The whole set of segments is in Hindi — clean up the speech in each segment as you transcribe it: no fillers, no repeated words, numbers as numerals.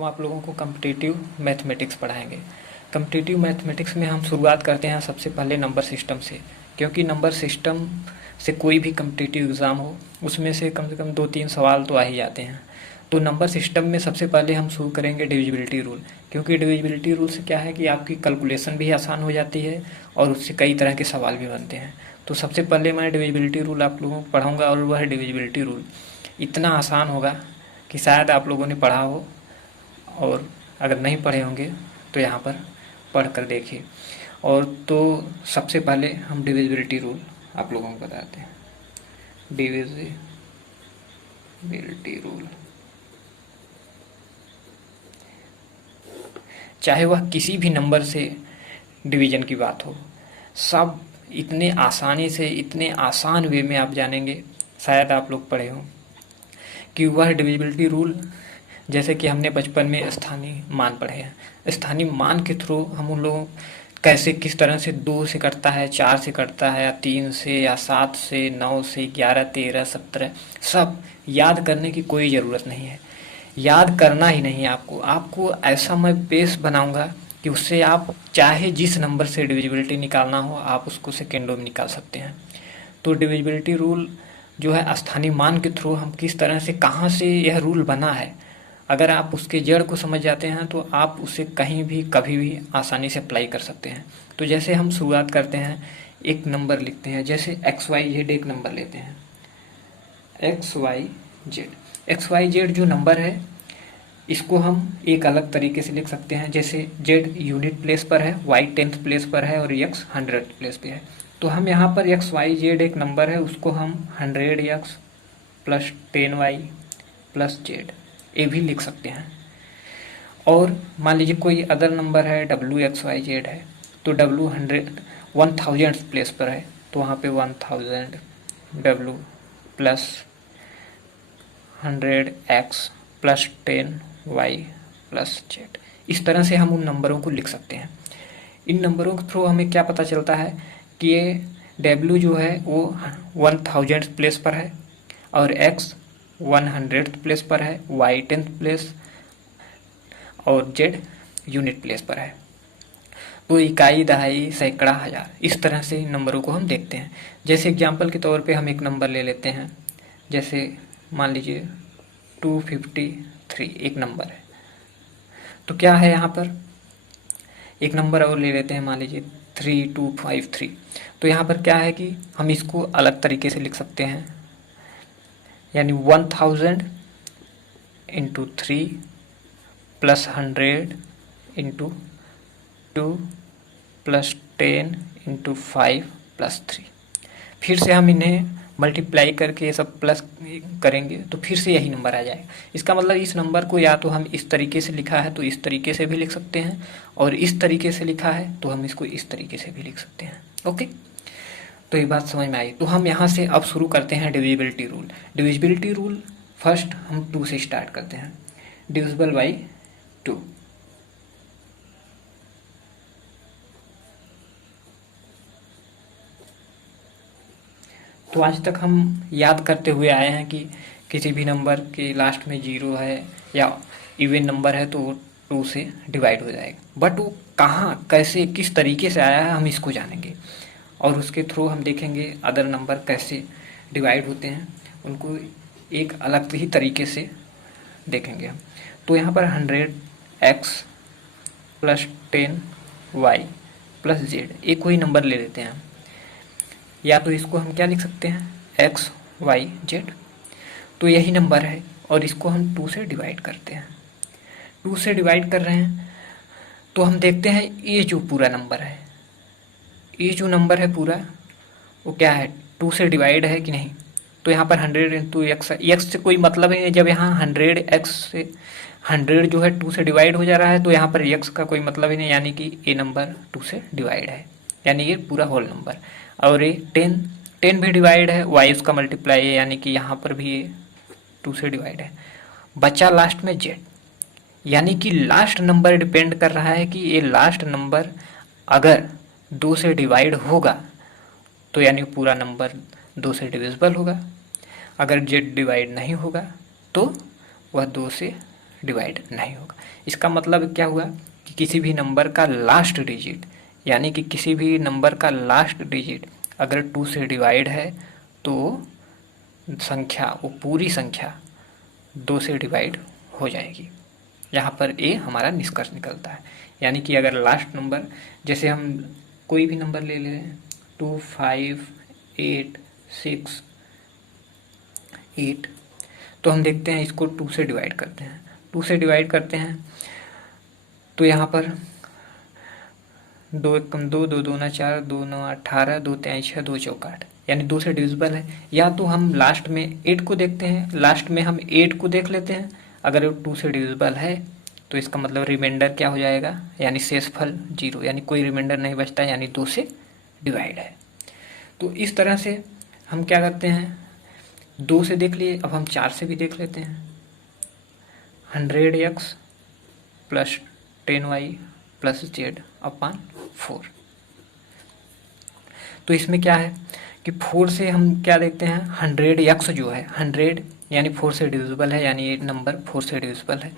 हम आप लोगों को कॉम्पिटिटिव मैथमेटिक्स पढ़ाएंगे। कॉम्पिटिटिव मैथमेटिक्स में हम शुरुआत करते हैं सबसे पहले नंबर सिस्टम से, क्योंकि नंबर सिस्टम से कोई भी कॉम्पिटिटिव एग्ज़ाम हो उसमें से कम 2-3 सवाल तो आ ही जाते हैं। तो नंबर सिस्टम में सबसे पहले हम शुरू करेंगे डिविजिबिलिटी रूल, क्योंकि डिविजिबिलिटी रूल से क्या है कि आपकी कैलकुलेशन भी आसान हो जाती है और उससे कई तरह के सवाल भी बनते हैं। तो सबसे पहले मैं डिविजिबिलिटी रूल आप लोगों को पढ़ाऊँगा, और वह डिविजिबिलिटी रूल इतना आसान होगा कि शायद आप लोगों ने पढ़ा हो, और अगर नहीं पढ़े होंगे तो यहाँ पर पढ़ कर देखिए। और तो सबसे पहले हम डिविजिबिलिटी रूल आप लोगों को बताते हैं। डिविजिबिलिटी रूल, चाहे वह किसी भी नंबर से डिवीजन की बात हो, सब इतने आसानी से, इतने आसान वे में आप जानेंगे, शायद आप लोग पढ़े हों कि वह डिविजिबिलिटी रूल, जैसे कि हमने बचपन में स्थानीय मान पढ़े हैं, स्थानीय मान के थ्रू हम उन लोगों कैसे किस तरह से 2 से कटता है, 4 से कटता है, या 3 से, या 7 से, 9 से, 11, 13, 17, सब याद करने की कोई ज़रूरत नहीं है। याद करना ही नहीं है आपको ऐसा मैं बेस बनाऊंगा कि उससे आप चाहे जिस नंबर से डिविजिबिलिटी निकालना हो आप उसको सेकेंडों में निकाल सकते हैं। तो डिविजिबिलिटी रूल जो है स्थानीय मान के थ्रू हम किस तरह से, कहाँ से यह रूल बना है, अगर आप उसके जड़ को समझ जाते हैं तो आप उसे कहीं भी कभी भी आसानी से अप्लाई कर सकते हैं। तो जैसे हम शुरुआत करते हैं, एक नंबर लिखते हैं, जैसे XYZ एक नंबर लेते हैं, XYZ जो नंबर है इसको हम एक अलग तरीके से लिख सकते हैं। जैसे Z यूनिट प्लेस पर है, Y 10th प्लेस पर है और X 100th प्लेस पे है। तो हम यहाँ पर XYZ एक नंबर है, उसको हम 100X plus 10Y plus Z ये भी लिख सकते हैं। और मान लीजिए कोई अदर नंबर है WXYZ है, तो W 1000th प्लेस पर है, तो वहाँ पे 1000 W plus 100X plus 10Y plus Z। इस तरह से हम उन नंबरों को लिख सकते हैं। इन नंबरों के थ्रू हमें क्या पता चलता है कि ये W जो है वो 1000th प्लेस पर है, और X 100th प्लेस पर है, Y 10th प्लेस और Z यूनिट प्लेस पर है। तो इकाई, दहाई, सैकड़ा, हज़ार, इस तरह से नंबरों को हम देखते हैं। जैसे एग्जांपल के तौर पे हम एक नंबर ले लेते हैं, जैसे मान लीजिए 253 एक नंबर है। तो क्या है यहाँ पर एक नंबर और ले लेते हैं, मान लीजिए 3253। तो यहाँ पर क्या है कि हम इसको अलग तरीके से लिख सकते हैं, यानी 1000 into 3 plus 100 into 2 plus 10 into 5 plus 3। फिर से हम इन्हें मल्टीप्लाई करके ये सब प्लस करेंगे तो फिर से यही नंबर आ जाएगा। इसका मतलब इस नंबर को या तो हम इस तरीके से लिखा है तो इस तरीके से भी लिख सकते हैं, और इस तरीके से लिखा है तो हम इसको इस तरीके से भी लिख सकते हैं। ओके, तो ये बात समझ में आई। तो हम यहाँ से अब शुरू करते हैं divisibility rule. Divisibility rule first हम 2 से स्टार्ट करते हैं, डिविजिबल बाई 2। तो आज तक हम याद करते हुए आए हैं कि किसी भी नंबर के लास्ट में 0 है या इवन नंबर है तो वो 2 से डिवाइड हो जाएगा, बट वो कहाँ, कैसे, किस तरीके से आया है हम इसको जानेंगे, और उसके थ्रू हम देखेंगे अदर नंबर कैसे डिवाइड होते हैं, उनको एक अलग ही तरीके से देखेंगे हम। तो यहाँ पर 100X plus 10Y plus Z एक कोई नंबर ले लेते हैं, या तो इसको हम क्या लिख सकते हैं XYZ। तो यही नंबर है और इसको हम 2 से डिवाइड करते हैं। 2 से डिवाइड कर रहे हैं तो हम देखते हैं ये जो पूरा नंबर है, ये जो नंबर है पूरा वो क्या है, 2 से डिवाइड है कि नहीं। तो यहाँ पर 100 इंटू एक्स से कोई मतलब ही नहीं। जब यहाँ 100X से 100 जो है 2 से डिवाइड हो जा रहा है तो यहाँ पर x का कोई मतलब ही नहीं, यानी कि ये नंबर 2 से डिवाइड है, यानी ये पूरा होल नंबर। और ये 10 भी डिवाइड है, y उसका मल्टीप्लाई है, यानी कि यहाँ पर भी ये 2 से डिवाइड है। बचा लास्ट में z, यानी कि लास्ट नंबर डिपेंड कर रहा है कि ये लास्ट नंबर अगर 2 से डिवाइड होगा तो यानी पूरा नंबर 2 से डिविजिबल होगा, अगर z डिवाइड नहीं होगा तो वह 2 से डिवाइड नहीं होगा। इसका मतलब क्या हुआ कि किसी भी नंबर का लास्ट डिजिट, यानी कि किसी भी नंबर का लास्ट डिजिट अगर 2 से डिवाइड है तो संख्या, वो पूरी संख्या 2 से डिवाइड हो जाएगी। यहाँ पर ए हमारा निष्कर्ष निकलता है। यानी कि अगर लास्ट नंबर, जैसे हम कोई भी नंबर ले ले रहे हैं 2, 5, 8, 6, 8, तो हम देखते हैं इसको 2 से डिवाइड करते हैं। 2 से डिवाइड करते हैं तो यहाँ पर 2 1 2, 2 2 4, 2 9 18, 2 3 6, 2 4 8, यानी 2 से डिविजिबल है। या तो हम लास्ट में 8 को देखते हैं, लास्ट में हम 8 को देख लेते हैं, अगर वो 2 से डिविजिबल है तो इसका मतलब रिमाइंडर क्या हो जाएगा, यानी शेषफल 0, यानी कोई रिमाइंडर नहीं बचता, यानी 2 से डिवाइड है। तो इस तरह से हम क्या करते हैं, 2 से देख लिए, अब हम 4 से भी देख लेते हैं। 100x plus 10y plus z upon 4। तो इसमें क्या है कि 4 से हम क्या देखते हैं, 100x जो है 100 यानी 4 से डिविजिबल है, यानी ये नंबर 4 से डिविजिबल है।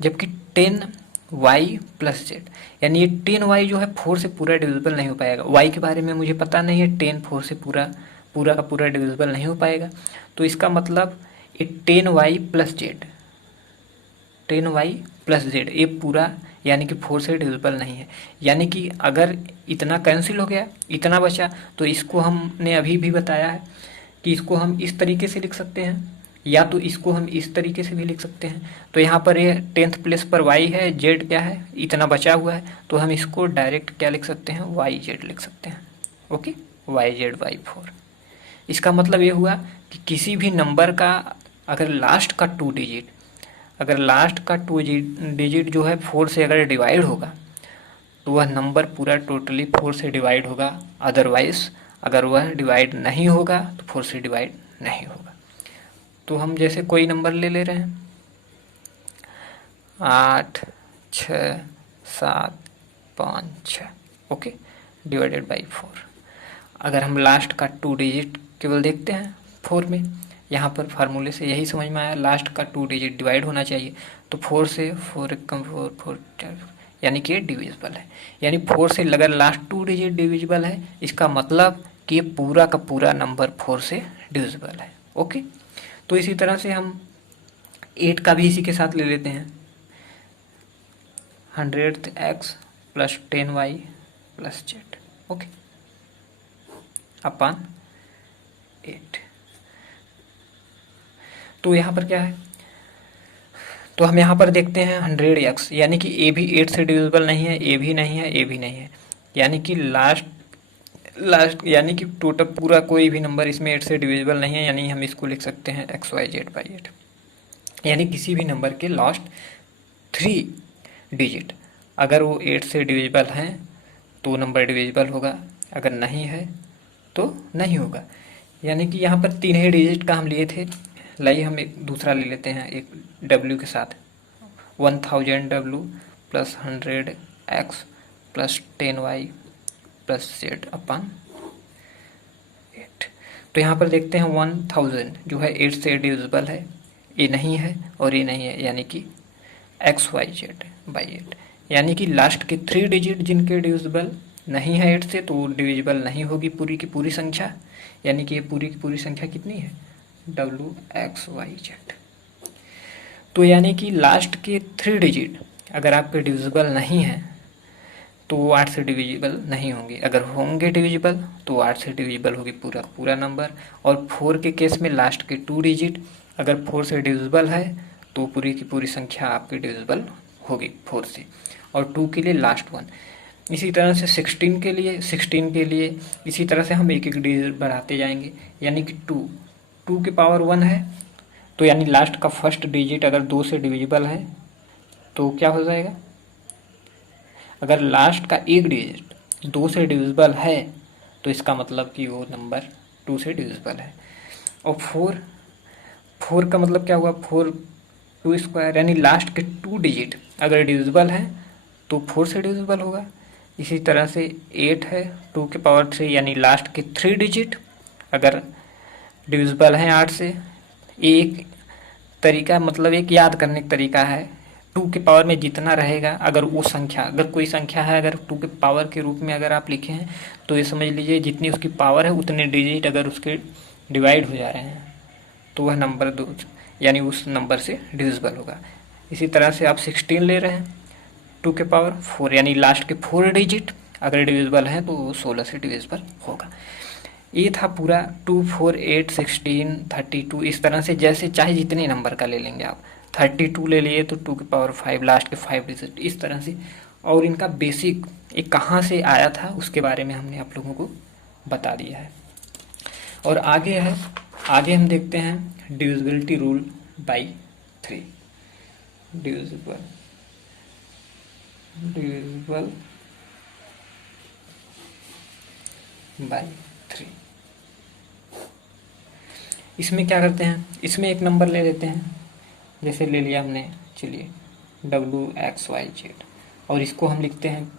जबकि 10y प्लस z, यानी ये 10y जो है 4 से पूरा डिविजिबल नहीं हो पाएगा। y के बारे में मुझे पता नहीं है, 10 4 से पूरा का पूरा डिविजिबल नहीं हो पाएगा। तो इसका मतलब ये 10y plus z, 10y plus z ये पूरा यानी कि 4 से डिविजिबल नहीं है। यानी कि अगर इतना कैंसिल हो गया, इतना बचा, तो इसको हमने अभी भी बताया है कि इसको हम इस तरीके से लिख सकते हैं, या तो इसको हम इस तरीके से भी लिख सकते हैं। तो यहाँ पर ये 10th प्लेस पर y है, z क्या है, इतना बचा हुआ है, तो हम इसको डायरेक्ट क्या लिख सकते हैं, yz लिख सकते हैं। Okay, yz y4। इसका मतलब ये हुआ कि किसी भी नंबर का अगर लास्ट का 2 डिजिट, अगर लास्ट का 2 डिजिट जो है 4 से अगर डिवाइड होगा तो वह नंबर पूरा टोटली 4 से डिवाइड होगा। अदरवाइज अगर वह डिवाइड नहीं होगा तो 4 से डिवाइड नहीं होगा। तो हम जैसे कोई नंबर ले रहे हैं 8 6 7 5 6, ओके, डिवाइडेड बाई 4। अगर हम लास्ट का 2 डिजिट केवल देखते हैं 4 में, यहाँ पर फार्मूले से यही समझ में आया, लास्ट का 2 डिजिट डिवाइड होना चाहिए। तो 4 से 4 1 4 4 4, यानी कि डिविजिबल है। यानी 4 से अगर लास्ट 2 डिजिट डिविजिबल है, इसका मतलब कि ये पूरा का पूरा नंबर 4 से डिविजिबल है। ओके, तो इसी तरह से हम 8 का भी इसी के साथ ले लेते हैं। 100x plus 10y plus z, okay, upon 8। तो यहाँ पर क्या है, तो हम यहाँ पर देखते हैं 100x, यानी कि ए भी 8 से डिविजिबल नहीं है, ए भी नहीं है, ए भी नहीं है, यानी कि लास्ट यानी कि टोटल पूरा कोई भी नंबर इसमें 8 से डिविजिबल नहीं है, यानी हम इसको लिख सकते हैं xyz/8। यानी किसी भी नंबर के लास्ट 3 डिजिट अगर वो 8 से डिविजिबल हैं तो नंबर डिविजिबल होगा, अगर नहीं है तो नहीं होगा। यानी कि यहाँ पर 3 ही डिजिट का हम लिए थे, लाइए हम एक दूसरा ले लेते हैं एक w के साथ। 1000w plus 100x plus 10y plus z upon 8। तो यहाँ पर देखते हैं 1000 जो है 8 से डिविजिबल है, ये नहीं है और ये नहीं है, यानी कि xyz/8। यानी कि लास्ट के 3 डिजिट जिनके डिविजिबल नहीं है 8 से, तो डिविजिबल नहीं होगी पूरी की पूरी संख्या। यानी कि ये पूरी की पूरी संख्या कितनी है, wxyz। तो यानी कि लास्ट के 3 डिजिट अगर आपके डिविजिबल नहीं है तो 8 से डिविजिबल नहीं होंगे, अगर होंगे डिविजिबल तो 8 से डिविजिबल होगी पूरा पूरा नंबर। और 4 के केस में लास्ट के 2 डिजिट अगर 4 से डिविजिबल है तो पूरी की पूरी संख्या आपकी डिविजिबल होगी 4 से, और 2 के लिए लास्ट 1। इसी तरह से 16 के लिए इसी तरह से हम एक एक डिजिट बढ़ाते जाएंगे। यानी कि 2 के पावर 1 है, तो यानी लास्ट का फर्स्ट डिजिट अगर 2 से डिविजिबल है तो क्या हो जाएगा, अगर लास्ट का एक डिजिट 2 से डिविजिबल है तो इसका मतलब कि वो नंबर 2 से डिविजिबल है। और 4 का मतलब क्या हुआ, 4 2 स्क्वायर, यानी लास्ट के 2 डिजिट अगर डिविजिबल है तो 4 से डिविजिबल होगा। इसी तरह से 8 है 2 के पावर 3, यानी लास्ट के 3 डिजिट अगर डिविजिबल हैं 8 से, एक तरीका मतलब एक याद करने का तरीका है। 2 के पावर में जितना रहेगा, अगर वो संख्या, अगर कोई संख्या है, अगर 2 के पावर के रूप में अगर आप लिखे हैं तो ये समझ लीजिए जितनी उसकी पावर है उतने डिजिट अगर उसके डिवाइड हो जा रहे हैं तो वह नंबर दो यानी उस नंबर से डिविजिबल होगा। इसी तरह से आप 16 ले रहे हैं 2 के पावर 4 यानी लास्ट के 4 डिजिट अगर डिविजिबल हैं तो वो 16 से डिविजिबल होगा। ये था पूरा 2, 4, 8, 16, 32। इस तरह से जैसे चाहे जितने नंबर का ले लेंगे आप। 32 ले लिए तो 2 के पावर 5 लास्ट के 5 डिजिट, इस तरह से। और इनका बेसिक ये कहाँ से आया था उसके बारे में हमने आप लोगों को बता दिया है। और आगे हम देखते हैं divisibility rule by 3। Divisible by 3। इसमें क्या करते हैं, इसमें एक नंबर ले लेते हैं, जैसे ले लिया हमने, चलिए WXYZ, और इसको हम लिखते हैं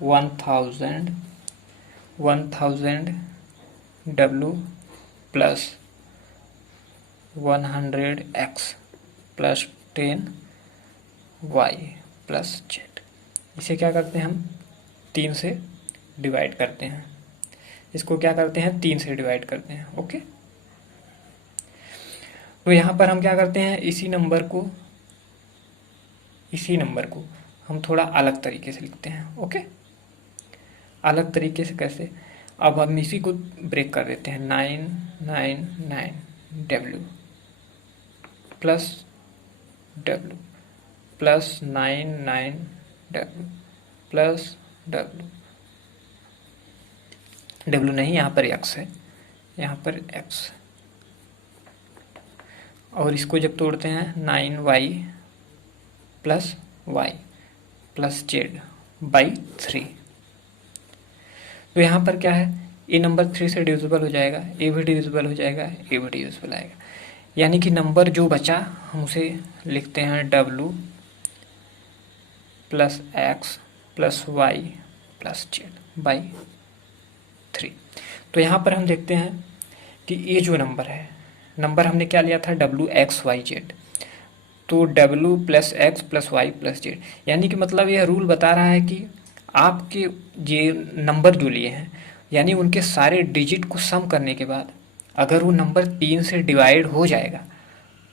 1000 W plus 100X plus 10Y plus Z। इसे क्या करते हैं हम 3 से डिवाइड करते हैं, इसको क्या करते हैं 3 से डिवाइड करते हैं। ओके, तो यहाँ पर हम क्या करते हैं, इसी नंबर को हम थोड़ा अलग तरीके से लिखते हैं। ओके, अलग तरीके से कैसे, अब हम इसी को ब्रेक कर देते हैं। 999W plus W plus 99W plus W नहीं, यहाँ पर X है, यहाँ पर X। और इसको जब तोड़ते हैं 9Y plus Y plus Z by 3। तो यहाँ पर क्या है, ये नंबर 3 से डिविजिबल हो जाएगा, ये भी डिविजिबल हो जाएगा, ये भी डिविजिबल आएगा। यानी कि नंबर जो बचा हम उसे लिखते हैं W plus X plus Y plus Z by 3। तो यहाँ पर हम देखते हैं कि ये जो नंबर है, नंबर हमने क्या लिया था WXYZ, तो W plus X plus Y plus Z, यानी कि मतलब यह रूल बता रहा है कि आपके ये नंबर जो लिए हैं यानी उनके सारे डिजिट को सम करने के बाद अगर वो नंबर 3 से डिवाइड हो जाएगा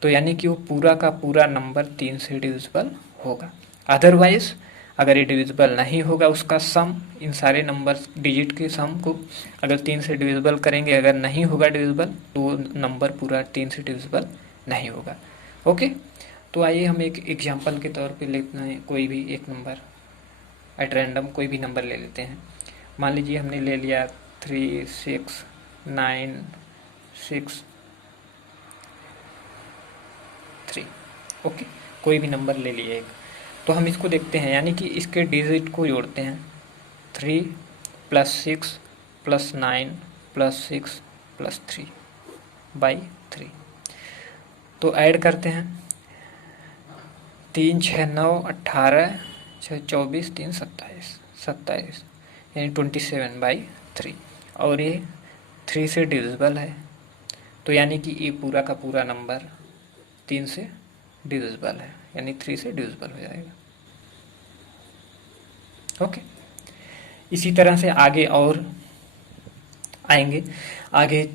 तो यानी कि वो पूरा का पूरा नंबर 3 से डिविजिबल होगा। अदरवाइज अगर ये डिविजिबल नहीं होगा, उसका सम, इन सारे नंबर डिजिट के सम को अगर 3 से डिविजिबल करेंगे, अगर नहीं होगा डिविजिबल तो नंबर पूरा 3 से डिविजिबल नहीं होगा। ओके, तो आइए हम एक एग्जांपल के तौर पे लेते हैं, कोई भी एक नंबर एट रैंडम कोई भी नंबर ले लेते हैं। मान लीजिए हमने ले लिया 36963। ओके, कोई भी नंबर ले लिए एक, तो हम इसको देखते हैं, यानी कि इसके डिजिट को जोड़ते हैं। 3 plus 6 plus 9 plus 6 plus 3 by 3। तो ऐड करते हैं 3 6 9 18 6 24 3 27 यानी 27 बाई 3। और ये 3 से डिविजिबल है, तो यानी कि ये पूरा का पूरा नंबर 3 से डिविजिबल है, यानी 3 से डिविजिबल हो जाएगा। ओके, इसी तरह से आगे और आएंगे। आगे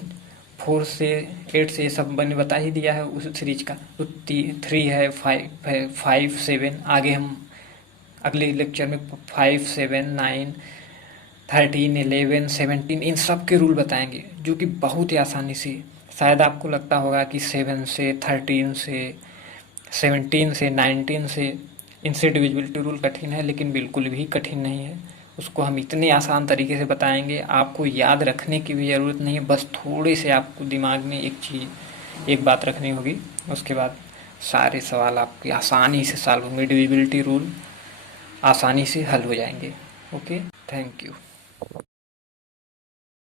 4 से 8 से ये सब मैंने बता ही दिया है उस सीरीज का। तो 3 है, 5 है, 5 7, आगे हम अगले लेक्चर में 5 7 9 13 11 17 इन सब के रूल बताएंगे, जो कि बहुत ही आसानी से, शायद आपको लगता होगा कि 7 से 13 से 17 से 19 से इनसे डिविजिबिलिटी रूल कठिन है, लेकिन बिल्कुल भी कठिन नहीं है। उसको हम इतने आसान तरीके से बताएंगे, आपको याद रखने की भी ज़रूरत नहीं है, बस थोड़े से आपको दिमाग में एक बात रखनी होगी, उसके बाद सारे सवाल आपके आसानी से सॉल्व होंगे, डिविजिबिलिटी रूल आसानी से हल हो जाएंगे। Okay, thank you.